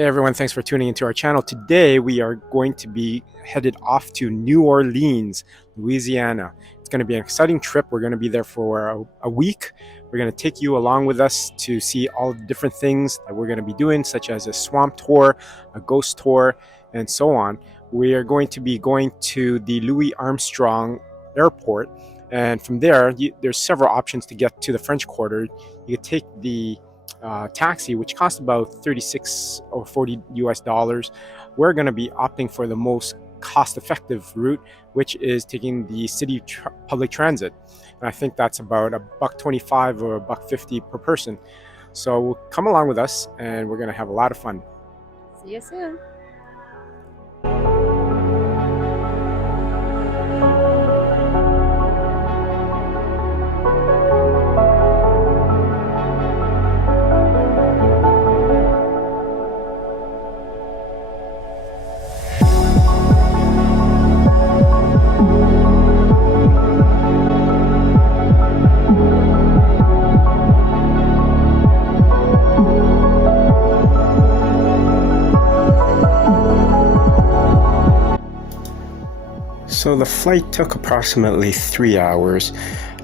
Hey everyone, thanks for tuning into our channel. Today we are going to be headed off to New Orleans, Louisiana. It's going to be an exciting trip. We're going to be there for a week. We're going to take you along with us to see all the different things that we're going to be doing, such as a swamp tour, a ghost tour, and so on. We are going to be going to the Louis Armstrong Airport, and from there, there's several options to get to the French Quarter. You could take the taxi, which costs about 36 or 40 US dollars. We're going to be opting for the most cost-effective route, which is taking the city public transit, and I think that's about $1.25 or $1.50 per person. So come along with us, and we're going to have a lot of fun. See you soon. So the flight took approximately 3 hours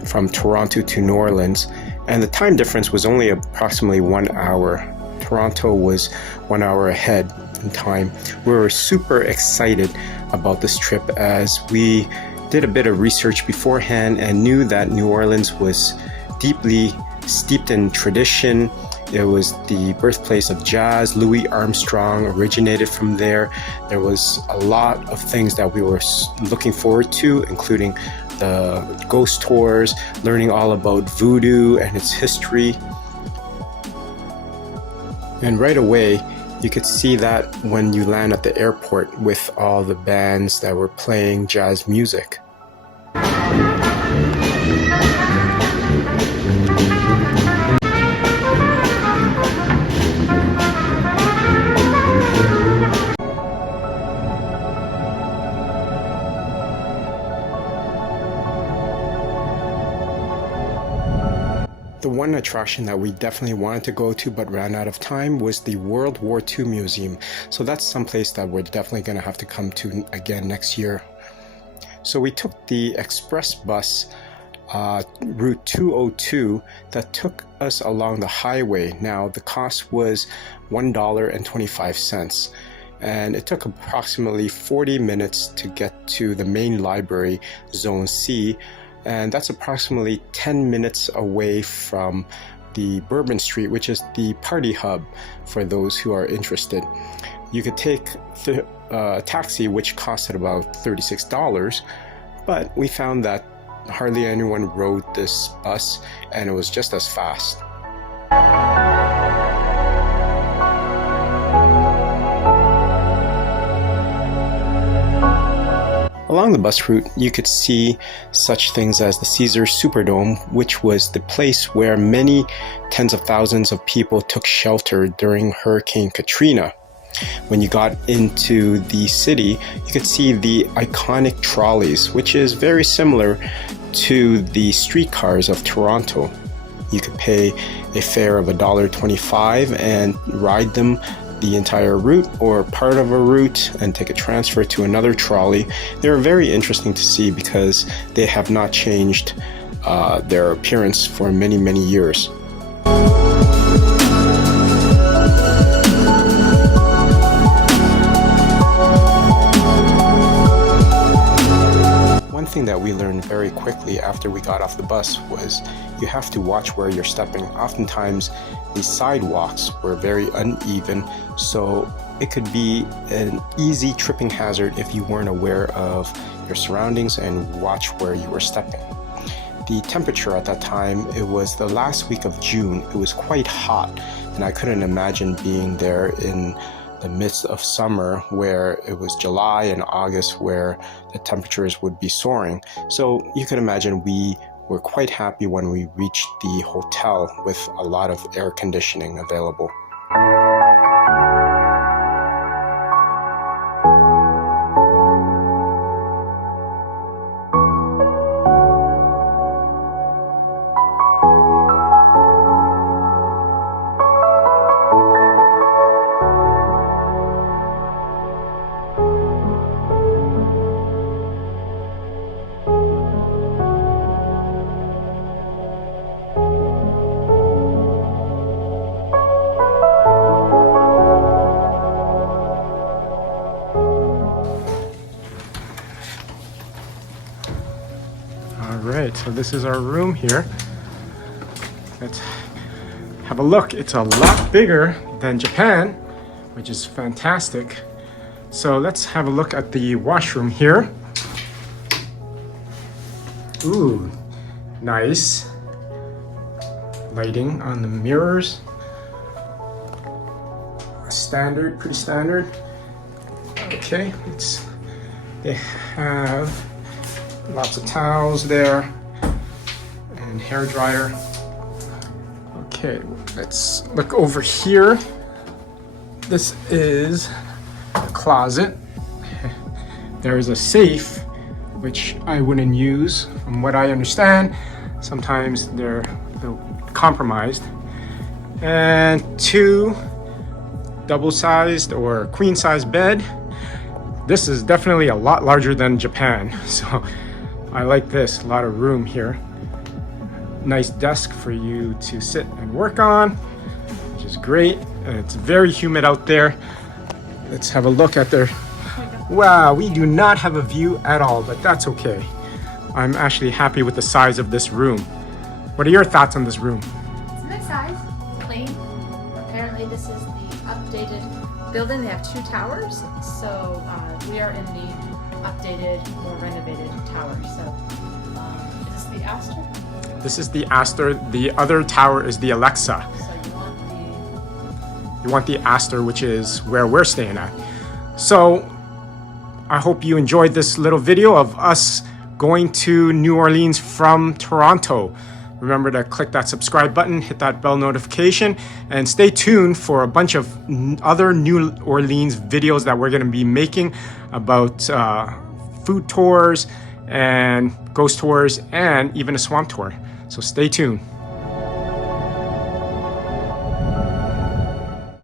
from Toronto to New Orleans, and the time difference was only approximately 1 hour. Toronto was 1 hour ahead in time. We were super excited about this trip as we did a bit of research beforehand and knew that New Orleans was deeply steeped in tradition. It was the birthplace of jazz. Louis Armstrong originated from there. There was a lot of things that we were looking forward to, including the ghost tours, learning all about voodoo and its history. And right away, you could see that when you land at the airport with all the bands that were playing jazz music. The one attraction that we definitely wanted to go to but ran out of time was the World War II Museum. So that's someplace that we're definitely going to have to come to again next year. So we took the express bus, route 202, that took us along the highway. Now the cost was $1.25, and it took approximately 40 minutes to get to the main library, Zone C, and that's approximately 10 minutes away from the Bourbon Street, which is the party hub for those who are interested. You could take a taxi, which costed about $36, but we found that hardly anyone rode this bus, and it was just as fast. Along the bus route, you could see such things as the Caesars Superdome, which was the place where many tens of thousands of people took shelter during Hurricane Katrina. When you got into the city, you could see the iconic trolleys, which is very similar to the streetcars of Toronto. You could pay a fare of $1.25 and ride them the entire route or part of a route and take a transfer to another trolley. They're very interesting to see because they have not changed their appearance for many, many years. One thing that we learned very quickly after we got off the bus was you have to watch where you're stepping. Oftentimes, the sidewalks were very uneven, so it could be an easy tripping hazard if you weren't aware of your surroundings and watch where you were stepping. The temperature at that time, it was the last week of June. It was quite hot, and I couldn't imagine being there in the midst of summer where it was July and August where the temperatures would be soaring. So you can imagine we were quite happy when we reached the hotel with a lot of air conditioning available. so this is our room here. Let's have a look. It's a lot bigger than Japan, which is fantastic. So let's have a look at the washroom here. Ooh, nice. Lighting on the mirrors. Standard, pretty standard. Okay, they have lots of towels there and hair dryer. Okay, let's look over here. This is a closet. There is a safe, which I wouldn't use from what I understand. Sometimes they're compromised. And 2 double-sized or queen-sized bed. This is definitely a lot larger than Japan, so I like this. A lot of room here. Nice desk for you to sit and work on, which is great. And it's very humid out there. Let's have a look at their... Wow, we do not have a view at all, but that's okay. I'm actually happy with the size of this room. What are your thoughts on this room? It's a nice size, clean. Apparently this is the updated building. They have 2 towers, so we are in the updated, more renovated tower. So is this the Astor? This is the Astor. The other tower is the Alexa. So You want the Astor, which is where we're staying at. So I hope you enjoyed this little video of us going to New Orleans from Toronto. Remember to click that subscribe button, hit that bell notification, and stay tuned for a bunch of other New Orleans videos that we're going to be making about food tours and ghost tours and even a swamp tour. So stay tuned.